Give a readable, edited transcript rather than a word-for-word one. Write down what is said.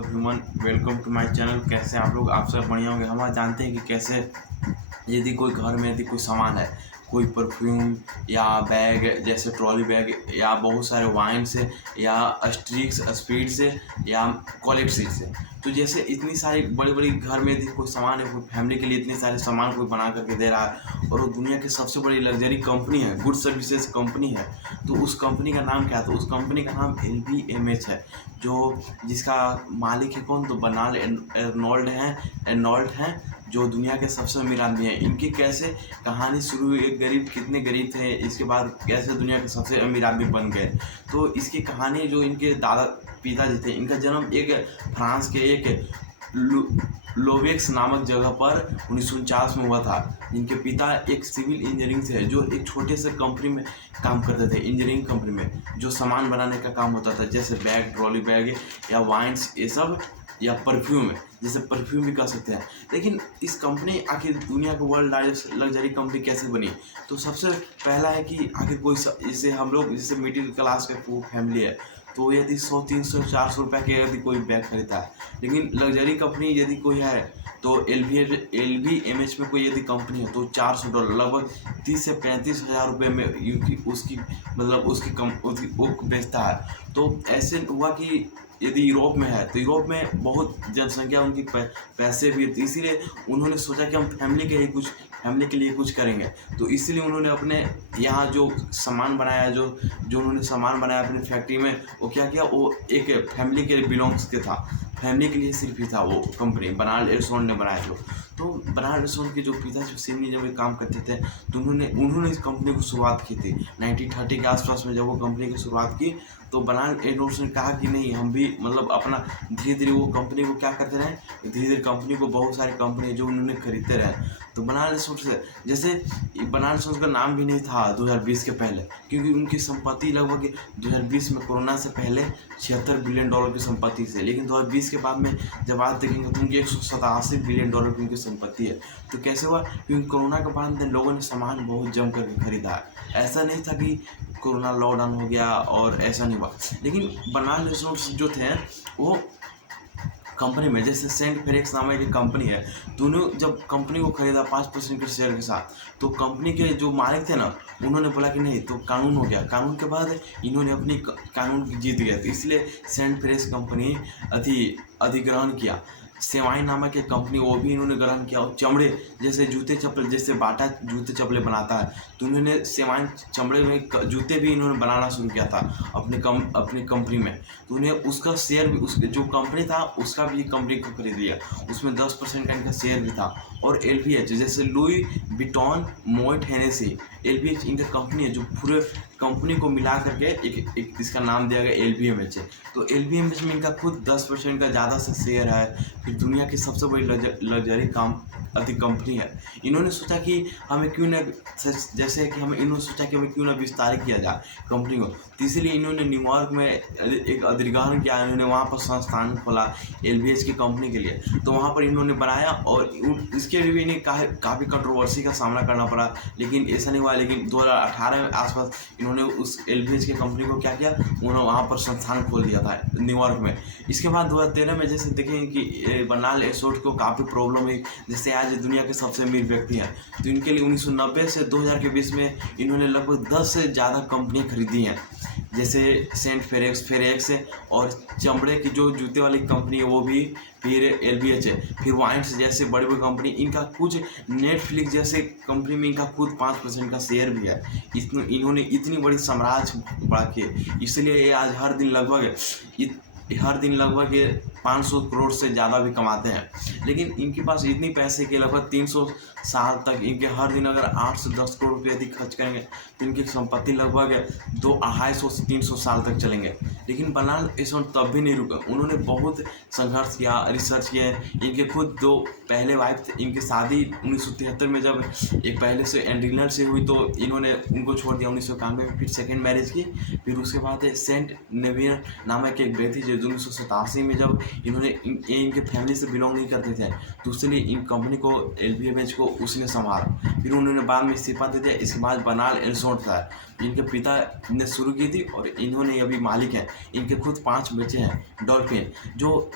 Hello human, welcome to my channel. कैसे आप लोग? आप सब बढ़िया होंगे। हम आज जानते हैं कि कैसे यदि कोई घर में यदि कोई सामान है, कोई परफ्यूम या बैग जैसे ट्रॉली बैग या बहुत सारे वाइन से या स्ट्रिक्स स्पीड से या कॉलेट सीट से, तो जैसे इतनी सारी बड़ी बड़ी घर में यदि कोई सामान है, कोई फैमिली के लिए इतने सारे सामान कोई बना करके दे रहा है और वो दुनिया की सबसे बड़ी लग्जरी कंपनी है, गुड सर्विसेज कंपनी है, तो उस कंपनी का नाम क्या है? तो उस कंपनी का नाम LVMH है। जो जिसका मालिक है कौन? तो बर्नार्ड अर्नोल्ट हैं, जो दुनिया के सबसे अमीर आदमी हैं। इनकी कैसे कहानी शुरू हुई, एक गरीब कितने गरीब थे, इसके बाद कैसे दुनिया के सबसे अमीर आदमी बन गए। तो इसकी कहानी जो इनके दादा पिताजी थे, इनका जन्म एक फ्रांस के एक लोवेक्स नामक जगह पर 1949 में हुआ था। इनके पिता एक सिविल इंजीनियरिंग थे, जो एक छोटे से कंपनी में काम करते थे, इंजीनियरिंग कंपनी में, जो सामान बनाने का काम होता था, जैसे बैग, ट्रॉली बैग या वाइन्स, ये सब, या परफ्यूम, जैसे परफ्यूम भी कह सकते हैं। लेकिन इस कंपनी आखिर दुनिया की वर्ल्ड लार्जेस्ट लग्जरी कंपनी कैसे बनी? तो सबसे पहला है कि आखिर कोई जैसे हम लोग जैसे मिडिल क्लास का फैमिली है, तो यदि 100, 300, 400 रुपये के यदि कोई बैग खरीदता है, लेकिन लग्जरी कंपनी यदि कोई है तो LVMH में कोई यदि कंपनी है तो $400, लगभग 30 से 35 हज़ार रुपये में उसकी मतलब उसकी वो बेचता है। तो ऐसे हुआ कि यदि यूरोप में है तो यूरोप में बहुत जनसंख्या, उनकी पैसे भी है, तो इसीलिए उन्होंने सोचा कि हम फैमिली के लिए कुछ करेंगे। तो इसीलिए उन्होंने अपने यहाँ जो सामान बनाया, जो उन्होंने सामान बनाया अपनी फैक्ट्री में, वो क्या किया, वो एक फैमिली के लिए बिलोंग्स के था, फैमिली के लिए सिर्फ ही था। वो कंपनी बर्नार्ड अर्नोल्ट ने बनाया जो। तो बर्नार्ड अर्नोल्ट के जो पिता जो सिवनी जब काम करते थे, तो उन्होंने इस कंपनी को शुरुआत की थी 1930 के आसपास में। जब वो कंपनी की शुरुआत की तो बर्नार्ड अर्नोल्ट ने कहा कि नहीं, हम भी मतलब अपना धीरे धीरे वो कंपनी को क्या करते रहे, धीरे धीरे कंपनी को बहुत सारी कंपनी जो उन्होंने खरीदते रहे। तो बर्नार्ड अर्नोल्ट से जैसे बर्नार्ड अर्नोल्ट का नाम भी नहीं था 2020 के पहले, क्योंकि उनकी संपत्ति लगभग 2020 में कोरोना से पहले $76 बिलियन की संपत्ति थी। लेकिन 2020 के बाद में जब आज देखेंगे तो उनकी $187 बिलियन की उनकी संपत्ति है। तो कैसे हुआ? क्योंकि कोरोना के बाद लोगों ने सामान बहुत जम करके खरीदा है। ऐसा नहीं था कि कोरोना लॉकडाउन हो गया और ऐसा नहीं हुआ। लेकिन बर्नार्ड अर्नोल्ट जो थे वो कंपनी में, जैसे सेंट फेरेक्स नामक एक कंपनी है, तो उन्होंने जब कंपनी को खरीदा 5% के शेयर के साथ, तो कंपनी के जो मालिक थे ना, उन्होंने बोला कि नहीं, तो कानून हो गया। कानून के बाद इन्होंने अपनी कानून जीत गया, तो इसलिए सेंट फेरेक्स कंपनी अधिग्रहण किया। सेवाइन नामक एक कंपनी, वो भी इन्होंने ग्रहण किया। और चमड़े जैसे जूते चप्पल, जैसे बाटा जूते चप्पल बनाता है, तो उन्होंने सेवाइन चमड़े में जूते भी इन्होंने बनाना शुरू किया था अपनी कंपनी में। तो उन्हें उसका शेयर भी, उसके जो कंपनी था उसका भी कंपनी को खरीद लिया, उसमें 10% का इनका शेयर भी था। और LVMH जैसे लुई विटॉन, मोट हेनेसी, LVMH इनका कंपनी है, जो पूरे कंपनी को मिला करके एक इसका नाम दिया गया LVMH है। तो LVMH में इनका खुद 10% का ज़्यादा से शेयर है। फिर दुनिया की सबसे बड़ी लग्जरी कंपनी है। इन्होंने सोचा कि हमें क्यों ना, जैसे कि इन्होंने सोचा कि हमें क्यों ना विस्तारित किया जाए कंपनी को, तो इसीलिए इन्होंने न्यूयॉर्क में एक अधिग्रहण किया। इन्होंने वहाँ पर संस्थान खोला LVMH की कंपनी के लिए। तो वहाँ पर इन्होंने बनाया और इसके लिए भी इन्हें काफ़ी कंट्रोवर्सी का सामना करना पड़ा, लेकिन ऐसा नहीं हुआ। लेकिन 2018 में आसपास इन्होंने उस LVMH की कंपनी को क्या किया, उन्होंने वहाँ पर संस्थान खोल दिया था न्यूयॉर्क में। इसके बाद 2013 में जैसे देखेंगे कि बर्नार्ड अर्नोल्ट को काफ़ी प्रॉब्लम हुई, जैसे आज दुनिया के सबसे अमीर व्यक्ति हैं, तो इनके लिए 1990 से 2000 के बीच में इन्होंने लगभग 10 से ज़्यादा कंपनियाँ खरीदी हैं, जैसे सेंट फेरेक्स है, और चमड़े की जो जूते वाली कंपनी है वो भी, फिर LVMH है, फिर वाइन्स जैसे बड़ी बड़ी कंपनी, इनका कुछ नेटफ्लिक्स जैसे कंपनी में इनका खुद 5% का शेयर भी है। इन्होंने इतनी बड़ी साम्राज्य बढ़ा के, इसलिए ये आज हर दिन लगभग 500 करोड़ से ज़्यादा भी कमाते हैं। लेकिन इनके पास इतनी पैसे के लगभग 300 साल तक, इनके हर दिन अगर 8 से 10 करोड़ रुपये यदि खर्च करेंगे तो इनकी संपत्ति लगभग 250 से 300 साल तक चलेंगे। लेकिन बर्नार्ड अर्नोल्ट तब भी नहीं रुके, उन्होंने बहुत संघर्ष किया, रिसर्च किया। इनके खुद 2 पहले वाइफ थे, इनकी शादी 1973 में जब एक पहले से एंड्रीलर से हुई तो इन्होंने उनको छोड़ दिया 1991 में, फिर सेकेंड मैरिज की। फिर उसके बाद सेंट नेवियर नामक एक व्यक्ति जो 1987 में जब इनके फैमिली से बिलोंग नहीं करते थे, तो उसने इन कंपनी को LVMH को उसने संभाला। फिर उन्होंने बाद में इस्तीफा दे दिया। इसके बाद बर्नार्ड अर्नोल्ट था, इनके पिता ने शुरू की थी और इन्होंने अभी मालिक हैं। इनके खुद 5 बच्चे हैं, डॉल्फिन जो